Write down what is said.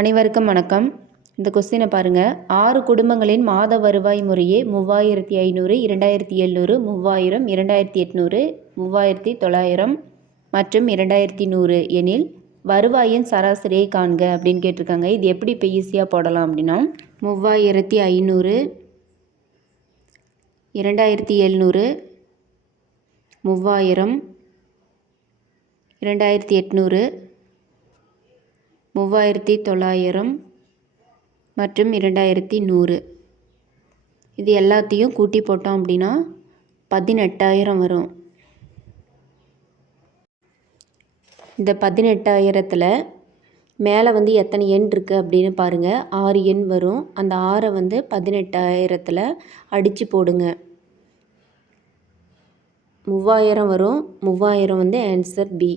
அனைவருக்கும் வணக்கம். இந்த கொஸ்டினை பாருங்கள். 6 குடும்பங்களின் மாத வருவாய் முறையே 3500, 2700, 3000, 2800, 3900 மற்றும் 2100 எனில் வருவாயின் சராசரியை காண்க அப்படின்னு கேட்டிருக்காங்க. இது எப்படி இப்போ ஈஸியாக போடலாம் அப்படின்னா 3500, 2700, 3000, 2800, 3900 மற்றும் 2100 இது எல்லாத்தையும் கூட்டி போட்டோம் அப்படின்னா 18000 வரும். இந்த 18000த்தில் மேலே எத்தனை எண் இருக்குது அப்படின்னு பாருங்கள். 6 எண் வரும். அந்த 6ஐ 18000த்தில் அடித்து போடுங்க. 3000 வரும். 3000 ஆன்சர் பி.